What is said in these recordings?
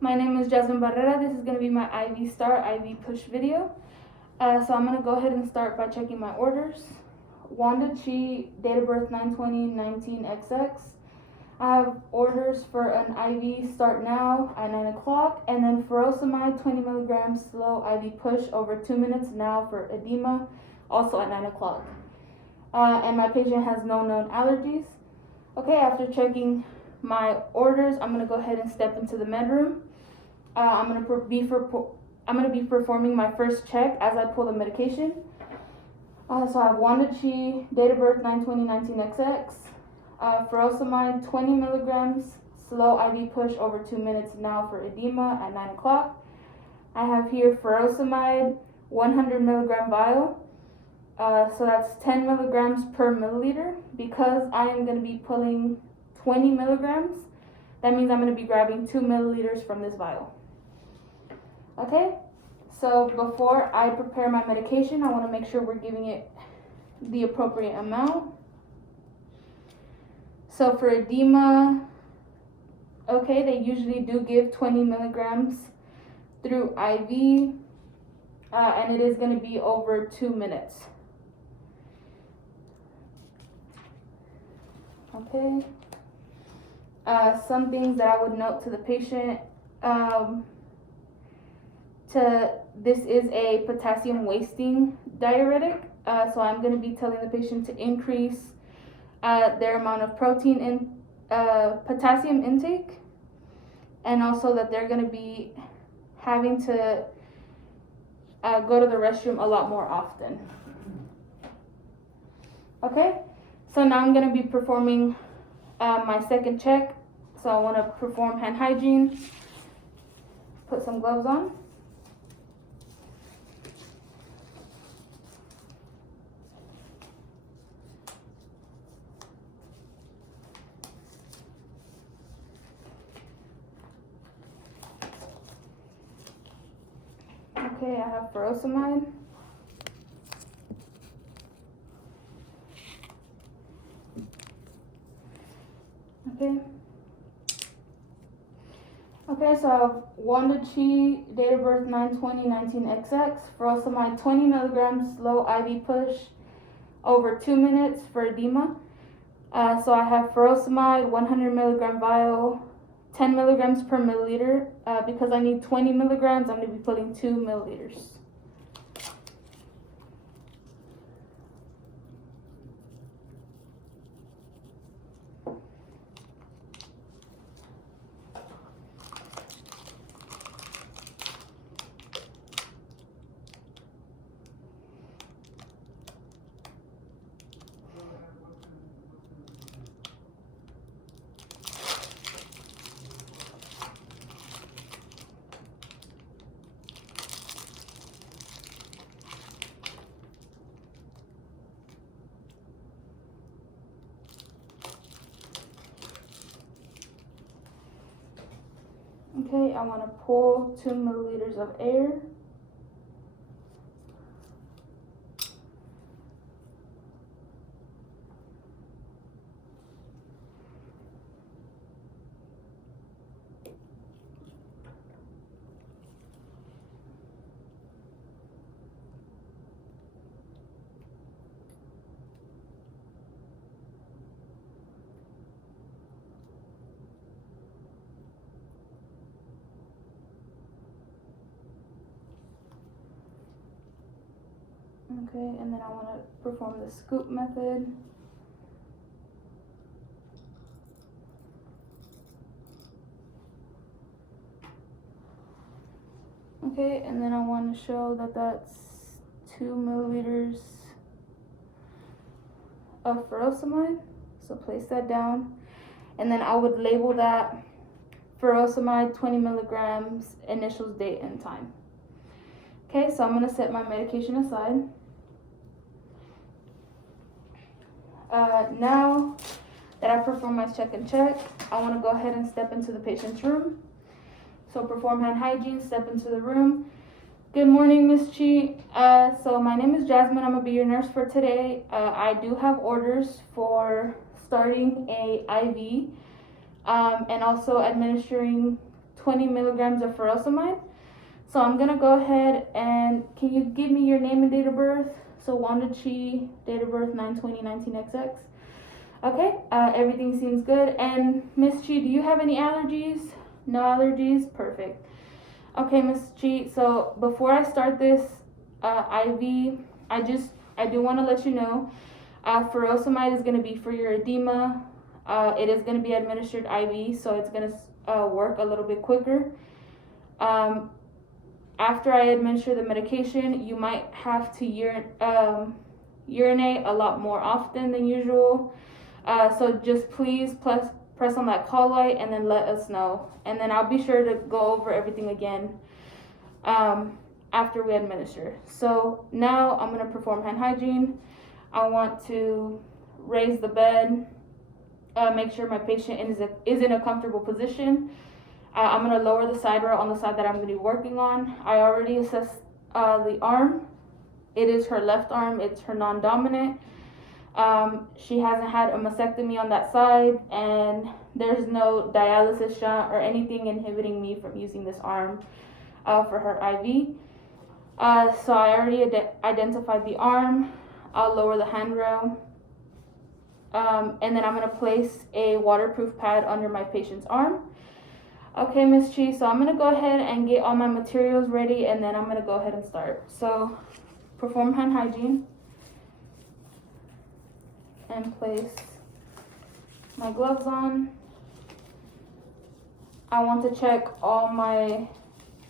My name is Jasmin Barrera. This is going to be my IV start, IV push video. So I'm going to go ahead and start by checking my orders. Wanda Chi, date of birth 9/20/19XX. I have orders for an IV start now at 9 o'clock, and then furosemide 20 milligrams slow IV push over 2 minutes now for edema, also at 9 o'clock. And my patient has no known allergies. Okay, after checking my orders, I'm going to go ahead and step into the med room. I'm going to be performing my first check as I pull the medication. So I have Wanda Chi, date of birth 9/20/19XX. Furosemide 20 milligrams slow IV push over 2 minutes now for edema at 9 o'clock. I have here furosemide 100 milligram vial. So that's 10 milligrams per milliliter. Because I am going to be pulling 20 milligrams, that means I'm going to be grabbing 2 milliliters from this vial. Okay, so before I prepare my medication, I want to make sure we're giving it the appropriate amount. So for edema, okay, they usually do give 20 milligrams through IV, and it is going to be over 2 minutes. Okay. Some things that I would note to the patient. This is a potassium wasting diuretic, so I'm going to be telling the patient to increase their amount of protein in potassium intake, and also that they're going to be having to go to the restroom a lot more often. Okay, so now I'm going to be performing my second check. So I want to perform hand hygiene, put some gloves on. Okay, I have furosemide. Okay, so I have Wanda Chi, date of birth 9/20/19XX. Furosemide 20 milligrams slow IV push over 2 minutes for edema. So I have furosemide 100 milligram vial, 10 milligrams per milliliter. Because I need 20 milligrams, I'm going to be putting 2 milliliters. Okay, I want to pull 2 milliliters of air. Okay, and then I want to perform the scoop method. Okay, and then I want to show that that's 2 milliliters of furosemide. So place that down, and then I would label that furosemide 20 milligrams, initials, date, and time. Okay, so I'm going to set my medication aside. Now that I perform my check, I want to go ahead and step into the patient's room. So perform hand hygiene, step into the room. Good morning, Miss Chi. So my name is Jasmine. I'm going to be your nurse for today. I do have orders for starting a IV and also administering 20 milligrams of furosemide. So I'm gonna go ahead and, can you give me your name and date of birth? So Wanda Chi, date of birth 9/20/19XX. Okay, everything seems good. And Miss Chi, do you have any allergies? No allergies? Perfect. Okay, Miss Chi, so before I start this IV, I do want to let you know, furosemide is going to be for your edema. It is going to be administered IV, so it's going to work a little bit quicker. After I administer the medication, you might have to urinate a lot more often than usual. So just please press on that call light and then let us know. And then I'll be sure to go over everything again after we administer. So now I'm going to perform hand hygiene. I want to raise the bed, make sure my patient is in a comfortable position. I'm going to lower the side rail on the side that I'm going to be working on. I already assessed the arm. It is her left arm. It's her non-dominant. She hasn't had a mastectomy on that side, and there's no dialysis shunt or anything inhibiting me from using this arm for her IV. So I already identified the arm. I'll lower the handrail. And then I'm going to place a waterproof pad under my patient's arm. Okay, Miss Chi, so I'm going to go ahead and get all my materials ready, and then I'm going to go ahead and start. So perform hand hygiene and place my gloves on. I want to check all my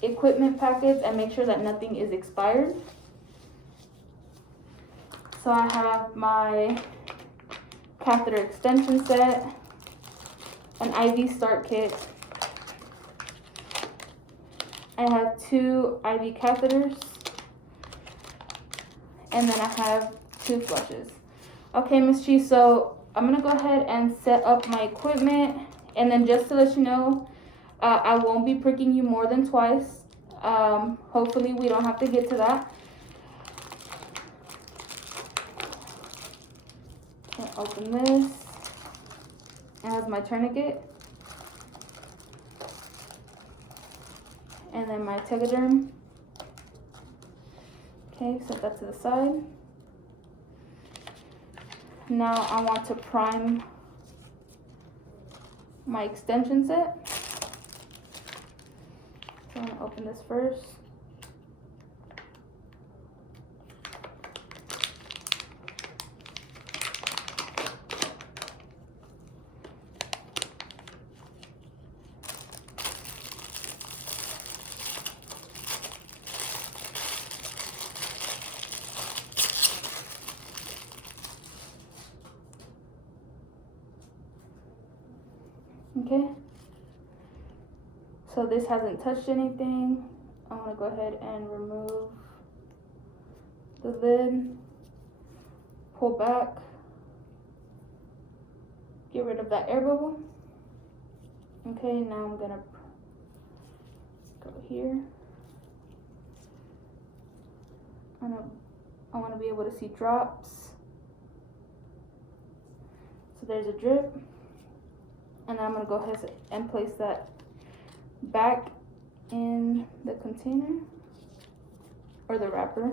equipment packets and make sure that nothing is expired. So I have my catheter extension set, an IV start kit. I have 2 IV catheters, and then I have 2 flushes. Okay, Miss Chi, so I'm gonna go ahead and set up my equipment, and then just to let you know, I won't be pricking you more than twice. Hopefully we don't have to get to that. Okay, open this. It has my tourniquet. And then my Tegaderm. Okay, set that to the side. Now I want to prime my extension set. So I'm going to open this first. Okay, so this hasn't touched anything. I'm gonna go ahead and remove the lid, pull back, get rid of that air bubble. Okay, now I'm gonna go here. I want to be able to see drops. So there's a drip. And I'm going to go ahead and place that back in the container or the wrapper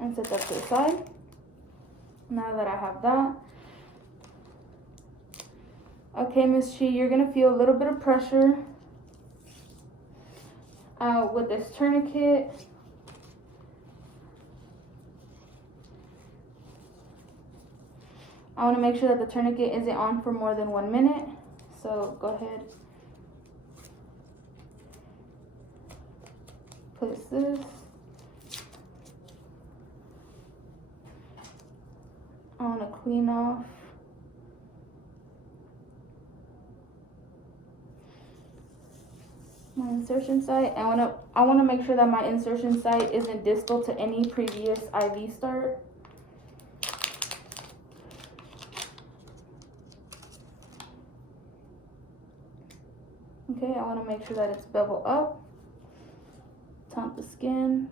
and set that to the side. Now that I have that, okay, Miss Chi, you're going to feel a little bit of pressure with this tourniquet. I want to make sure that the tourniquet isn't on for more than 1 minute. So go ahead, place this. I want to clean off my insertion site. I want to make sure that my insertion site isn't distal to any previous IV start. Okay, I want to make sure that it's bevel up, taunt the skin.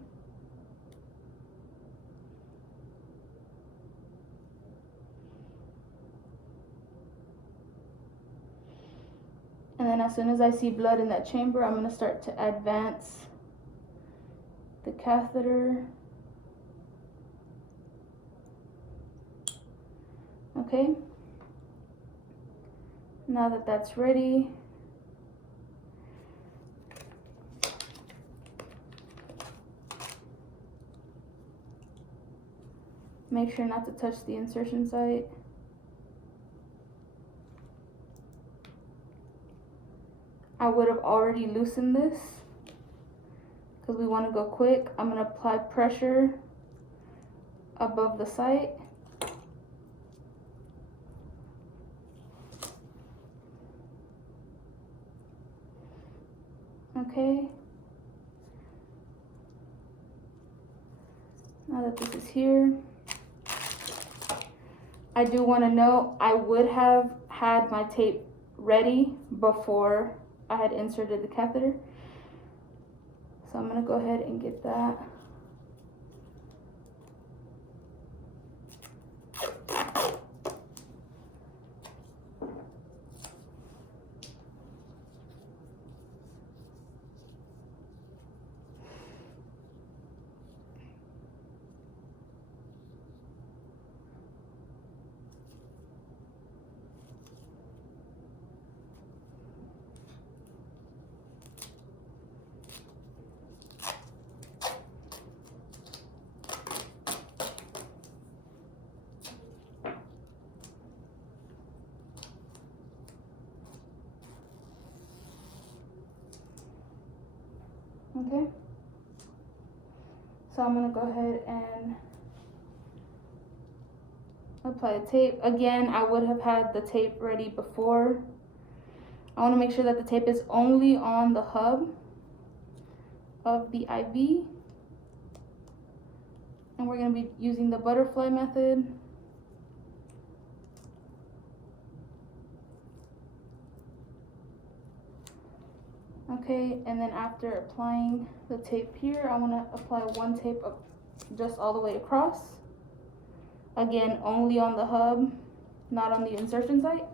then as soon as I see blood in that chamber, I'm going to start to advance the catheter. Okay. Now that that's ready, make sure not to touch the insertion site. I would have already loosened this because we want to go quick. I'm going to apply pressure above the site. Okay. Now that this is here, I do want to know I would have had my tape ready before I had inserted the catheter. So I'm going to go ahead and get that. Okay, so I'm going to go ahead and apply the tape. Again, I would have had the tape ready before. I want to make sure that the tape is only on the hub of the IV. And we're going to be using the butterfly method. Okay, and then after applying the tape here, I want to apply one tape up just all the way across. Again, only on the hub, not on the insertion site.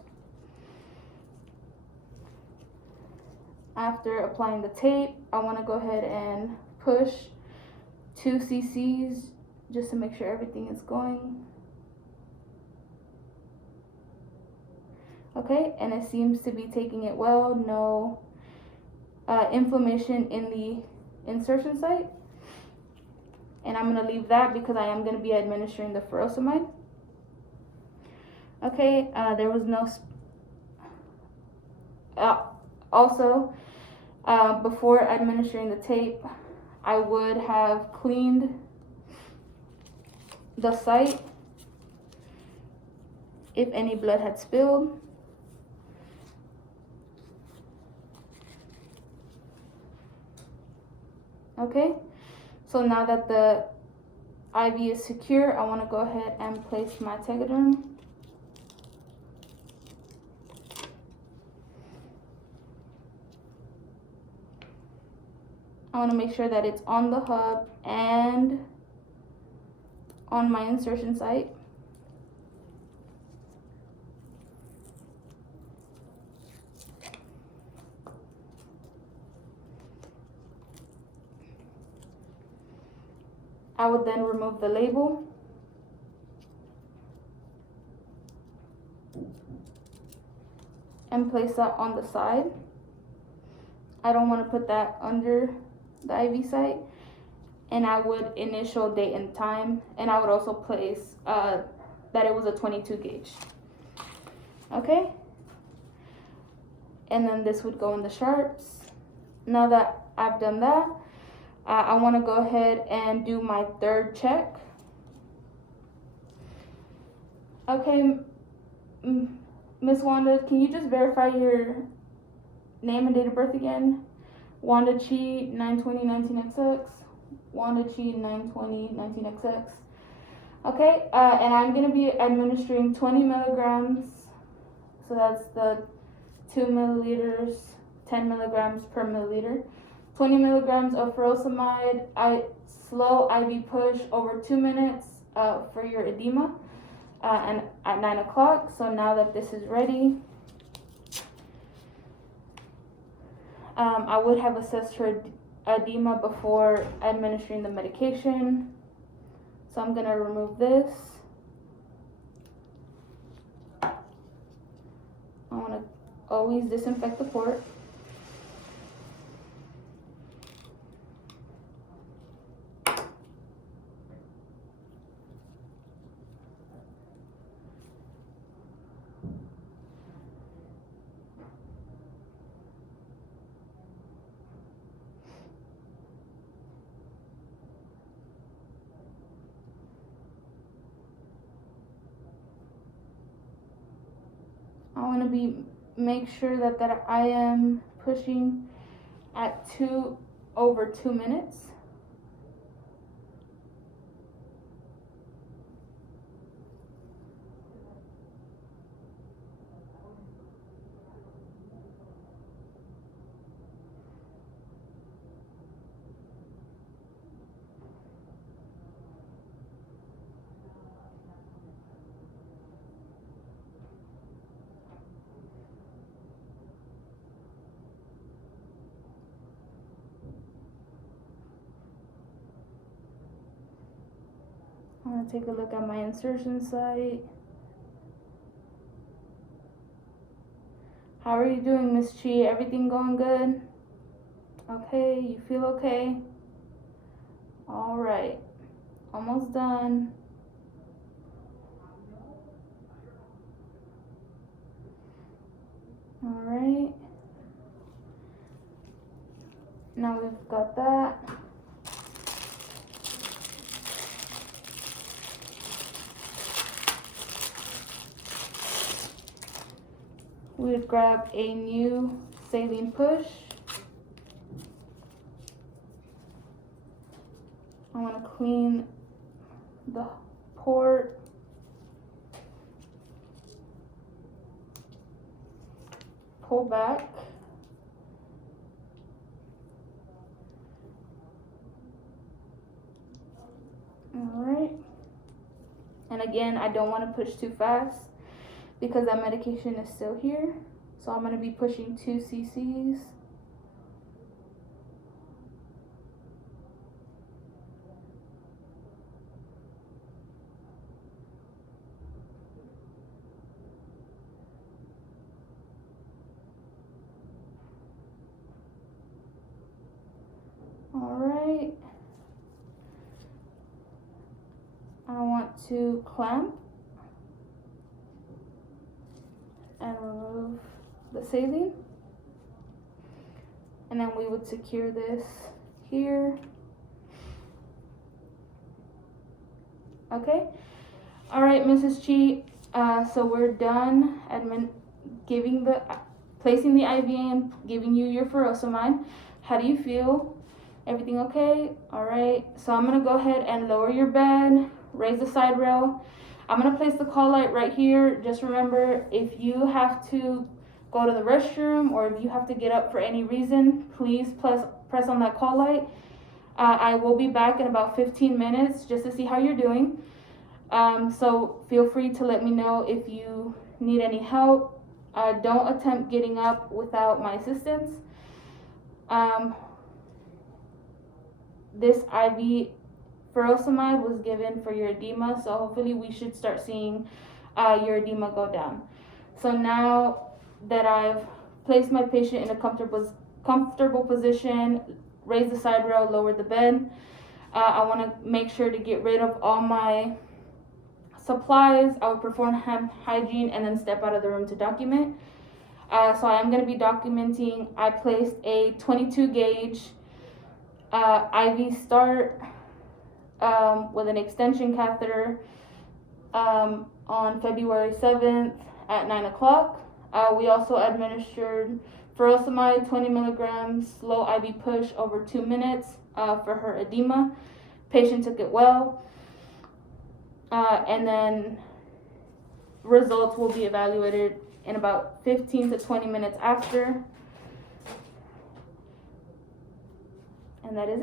After applying the tape, I want to go ahead and push 2 cc's just to make sure everything is going. Okay, and it seems to be taking it well. No inflammation in the insertion site, and I'm going to leave that because I am going to be administering the furosemide. Okay, there was no also before administering the tape, I would have cleaned the site if any blood had spilled. Okay, so now that the IV is secure, I want to go ahead and place my Tegaderm. I want to make sure that it's on the hub and on my insertion site. I would then remove the label. And place that on the side. I don't want to put that under the IV site. And I would initial date and time. And I would also place that it was a 22 gauge. Okay. And then this would go in the sharps. Now that I've done that, I want to go ahead and do my third check. Okay, Miss Wanda, can you just verify your name and date of birth again? Wanda Chi, 920-19XX. Wanda Chi, 920-19XX. Okay, and I'm going to be administering 20 milligrams. So that's the 2 milliliters, 10 milligrams per milliliter. 20 milligrams of furosemide, slow IV push over 2 minutes for your edema, and at 9 o'clock. So now that this is ready, I would have assessed her edema before administering the medication. So I'm going to remove this. I want to always disinfect the port. I want to make sure that I am pushing at over 2 minutes. I want to take a look at my insertion site. How are you doing, Miss Chi? Everything going good? Okay, you feel okay? All right, almost done. All right. Now we've got that. We would grab a new saline push. I want to clean the port. Pull back. All right. And again, I don't want to push too fast because that medication is still here. So I'm going to be pushing 2 cc's. All right. I want to clamp and remove the saline. And then we would secure this here. Okay. All right, Mrs. Chi. So we're done placing the IV and giving you your furosemide. How do you feel? Everything okay? All right. So I'm gonna go ahead and lower your bed, raise the side rail. I'm gonna place the call light right here. Just remember, if you have to go to the restroom or if you have to get up for any reason, please press on that call light. I will be back in about 15 minutes just to see how you're doing. So feel free to let me know if you need any help. Don't attempt getting up without my assistance. This IV furosemide was given for your edema, so hopefully we should start seeing your edema go down. So now that I've placed my patient in a comfortable position, raised the side rail, lowered the bed, I want to make sure to get rid of all my supplies. I would perform hand hygiene and then step out of the room to document. So I am going to be documenting. I placed a 22 gauge IV start with an extension catheter on February 7th at 9 o'clock. We also administered furosemide 20 milligrams, slow IV push over 2 minutes for her edema. Patient took it well. And then results will be evaluated in about 15 to 20 minutes after. And that is it.